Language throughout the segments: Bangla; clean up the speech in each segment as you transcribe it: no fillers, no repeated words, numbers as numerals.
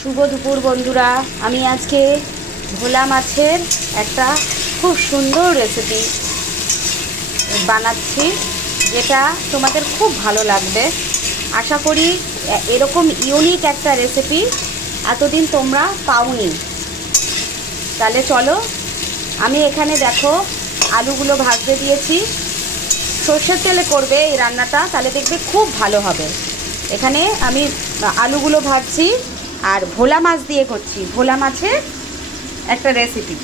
শুভ দুপুর বন্ধুরা। আমি আজকে ভোলা মাছের একটা খুব সুন্দর রেসিপি বানাচ্ছি, যেটা তোমাদের খুব ভালো লাগবে। আশা করি এরকম ইউনিক একটা রেসিপি এতদিন তোমরা পাওনি। তাহলে চলো, আমি এখানে দেখো আলুগুলো ভাজতে দিয়েছি। সর্ষের তেলে করবে এই রান্নাটা, তাহলে দেখবে খুব ভালো হবে। এখানে আমি আলুগুলো ভাজছি আর ভোলা মাছ দিয়ে করছি। ভোলা মাছের একটা রেসিপি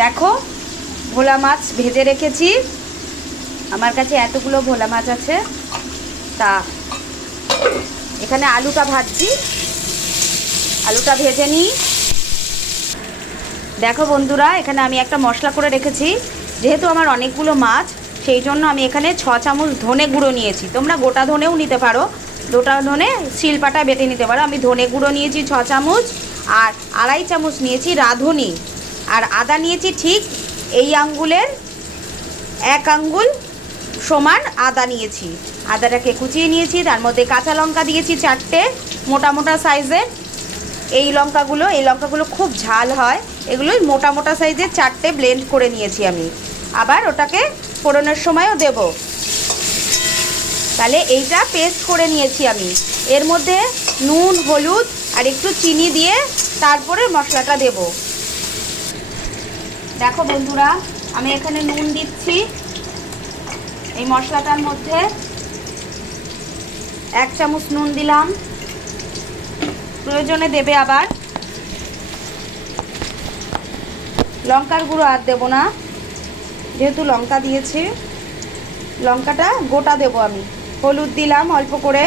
দেখো। ভোলা মাছ ভেজে রেখেছি, আমার কাছে এতগুলো ভোলা মাছ আছে। তা এখানে আলুটা ভাজছি, আলুটা ভেজে নিই। দেখো বন্ধুরা, এখানে আমি একটা মশলা করে রেখেছি। যেহেতু আমার অনেকগুলো মাছ, সেই জন্য আমি এখানে 6 চামচ ধনে গুঁড়ো নিয়েছি। তোমরা গোটা ধনেও নিতে পারো, গোটা ধনে শিলপাটা বেটে নিতে পারো। আমি ধনে গুঁড়ো নিয়েছি 6 চামচ, আর 2.5 চামচ নিয়েছি রাঁধুনি। আর আদা নিয়েছি ঠিক এই আঙ্গুলের 1 আঙ্গুল সমান আদা নিয়েছি। আদাটাকে কুচিয়ে নিয়েছি। তার মধ্যে কাঁচা লঙ্কা দিয়েছি 4টে মোটা মোটা সাইজের। এই লঙ্কাগুলো খুব ঝাল হয়। এগুলোই মোটা মোটা সাইজের 4টে ব্লেন্ড করে নিয়েছি আমি। আবার ওটাকে ফোড়নের সময়ও দেব। তাহলে এইটা পেস্ট করে নিয়েছি আমি। এর মধ্যে নুন, হলুদ আর একটু চিনি দিয়ে তারপরে মশলাটা দেব। দেখো বন্ধুরা, আমি এখানে নুন দিচ্ছি এই মশলাটার মধ্যে। 1 চামচ নুন দিলাম, প্রয়োজনে দেবে আবার। লঙ্কার গুঁড়ো আর দেবো না, যেহেতু লঙ্কা দিয়েছি। লঙ্কাটা গোটা দেবো আমি। হলুদ দিলাম অল্প করে।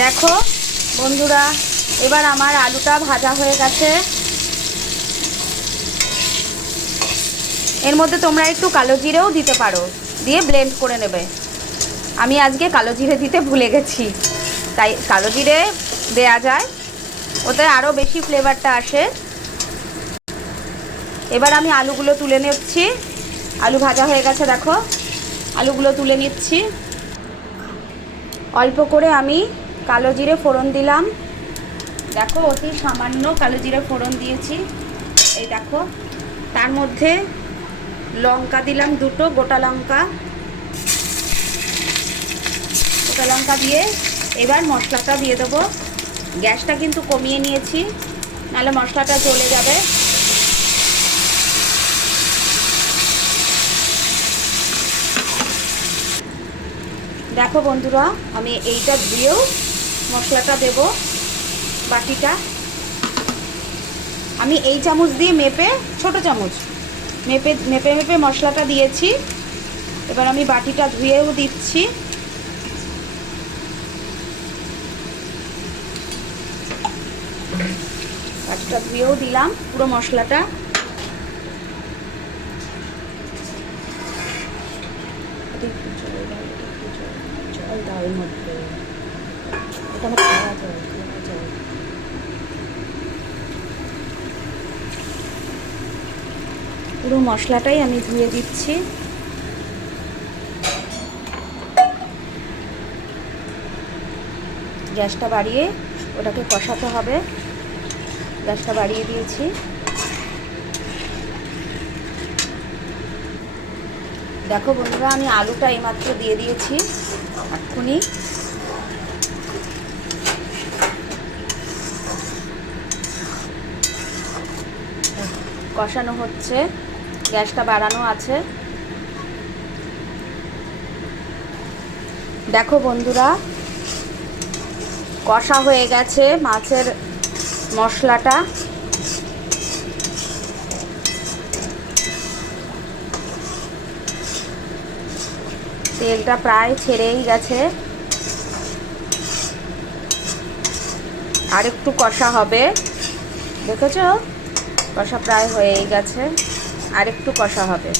দেখো বন্ধুরা, এবার আমার আলুটা ভাজা হয়ে গেছে। এর মধ্যে তোমরা একটু কালো জিরেও দিতে পারো, দিয়ে ব্লেন্ড করে নেবে। আমি আজকে কালো জিরে দিতে ভুলে গেছি, তাই কালো জিরে দেয়া যায়, ওতে আরও বেশি ফ্লেভারটা আসে। এবার আমি আলুগুলো তুলে নিচ্ছি। আলু ভাজা হয়ে গেছে, দেখো আলুগুলো তুলে নিচ্ছি। অল্প করে আমি কালো জিরে ফোড়ন দিলাম। দেখো অতি সামান্য কালো জিরে ফোড়ন দিয়েছি। এই দেখো, তার মধ্যে লঙ্কা দিলাম 2টো গোটা লঙ্কা। গোটা লঙ্কা দিয়ে এবার মশলাটা দিয়ে দেবো। গ্যাসটা কিন্তু কমিয়ে নিয়েছি, নাহলে মশলাটা জ্বলে যাবে। দেখো বন্ধুরা, আমি এইটা দিয়েও মশলাটা দেব। বাটিটা আমি এই চামচ দিয়ে মেপে, ছোট চামচ মেপে মেপে মেপে মশলাটা দিয়েছি। এবার আমি বাটিটা ধুয়েও দিচ্ছি। বাটিটা ধুয়েও দিলাম পুরো মশলাটা। পুরো মশলাটাই আমি ধুয়ে দিচ্ছি। গ্যাসটা বাড়িয়ে ওটাকে কষাতে হবে। গ্যাসটা বাড়িয়ে দিয়েছি। দেখো বন্ধুরা, আমি আলুটা এইমাত্র দিয়ে দিয়েছি এক্ষুনি। কষানো হচ্ছে, গ্যাসটা বাড়ানো আছে। দেখো বন্ধুরা, কষা হয়ে গেছে মাছের মশলাটা। তেলটা প্রায় ছেড়েই গেছে, আর একটু কষা হবে। দেখেছো, কষা প্রায় হয়েই গেছে, আর একটু কষা হবে।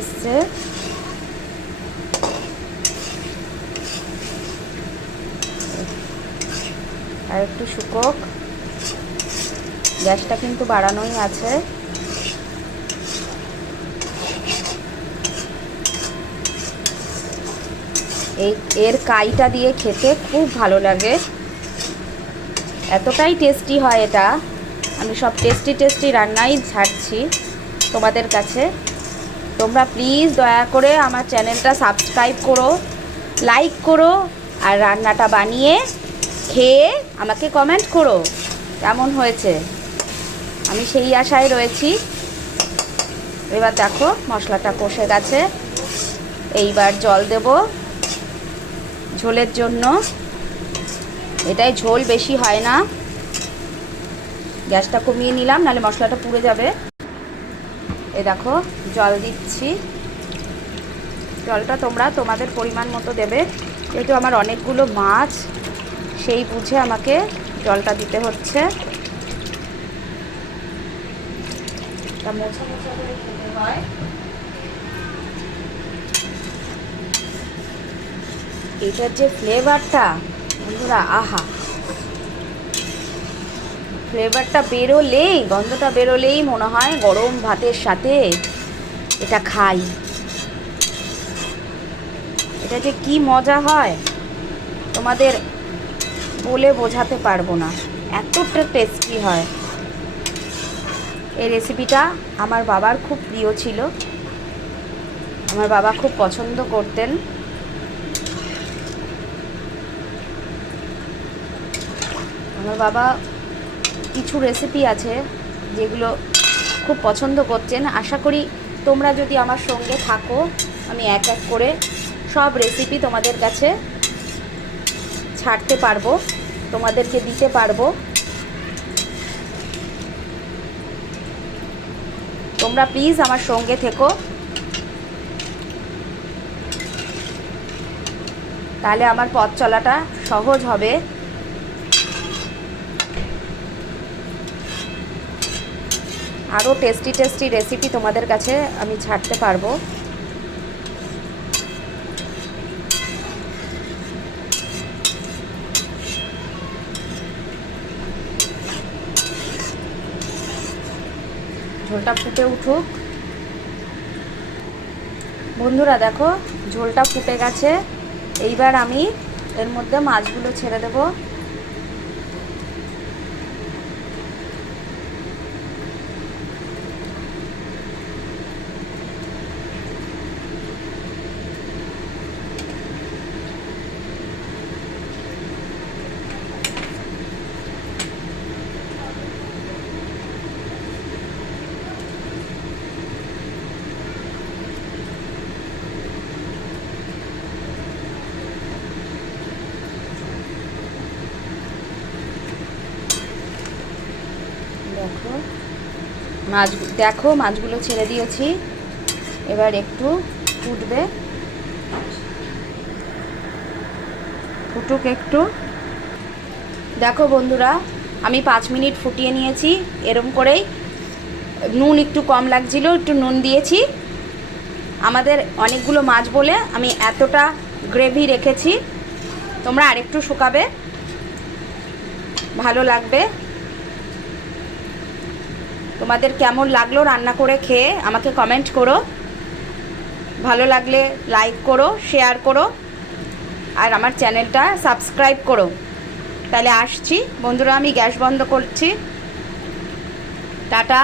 এসছে। আর একটু শুকোক, গ্যাসটা কিন্তু বাড়ানোই আছে। এর কাইটা দিয়ে খেতে খুব ভালো লাগে, এতটাই টেস্টি হয় এটা। আমি সব টেস্টি রান্নাই ছাড়ছি তোমাদের কাছে। তোমরা প্লিজ দয়া করে আমার চ্যানেলটা সাবস্ক্রাইব করো, লাইক করো, আর রান্নাটা বানিয়ে খেয়ে আমাকে কমেন্ট করো কেমন হয়েছে। আমি সেই আশায় রয়েছি। এবার দেখো মশলাটা কষে গেছে, এইবার জল দেব ঝোলের জন্য। এটাই ঝোল বেশি হয় না। গ্যাসটা কমিয়ে নিলাম, নাহলে মশলাটা পুড়ে যাবে। এই দেখো জল দিচ্ছি। জলটা তোমরা তোমাদের পরিমাণ মতো দেবে, যেহেতু আমার অনেকগুলো মাছ, সেই বুঝে আমাকে জলটা দিতে হচ্ছে। তা মোছা মোছা করে খেতে হয়। এটার যে ফ্লেভারটা বন্ধুরা, আহা, ফ্লেভারটা বেরোলেই, গন্ধটা বেরোলেই মনে হয় গরম ভাতের সাথে এটা খাই। এটা যে কি মজা হয় তোমাদের বলে বোঝাতে পারবো না, এতটা টেস্টি হয়। এই রেসিপিটা আমার বাবার খুব প্রিয় ছিল, আমার বাবা খুব পছন্দ করতেন। আমার বাবা কিছু রেসিপি আছে যেগুলো খুব পছন্দ করছেন। আশা করি তোমরা যদি আমার সঙ্গে থাকো, আমি এক এক করে সব রেসিপি তোমাদের কাছে ছাড়তে পারবো, তোমাদেরকে দিতে পারবো। তোমরা প্লিজ আমার সঙ্গে থেকো, তাহলে আমার পথ চলাটা সহজ হবে। আরও টেস্টি রেসিপি তোমাদের কাছে আমি ছাড়তে পারবো। ঝোলটা ফুটে উঠুক বন্ধুরা। দেখো ঝোলটা ফুটে গেছে, এইবার আমি এর মধ্যে মাছগুলো ছেড়ে দেবো। দেখো মাছগুলো ছেড়ে দিয়েছি, এবার একটু ফুটবে, ফুটুক একটু। দেখো বন্ধুরা, আমি 5 মিনিট ফুটিয়ে নিয়েছি। এরম করেই নুন একটু কম লাগছিল, একটু নুন দিয়েছি। আমাদের অনেকগুলো মাছ বলে আমি এতটা গ্রেভি রেখেছি, তোমরা আরেকটু শুকাবে, ভালো লাগবে। তোমাদের কেমন লাগলো রান্না করে খেয়ে আমাকে কমেন্ট করো, ভালো লাগলে লাইক করো, শেয়ার করো, আর আমার চ্যানেলটা সাবস্ক্রাইব করো। তাহলে আসছি বন্ধুরা, আমি গ্যাস বন্ধ করছি। টাটা।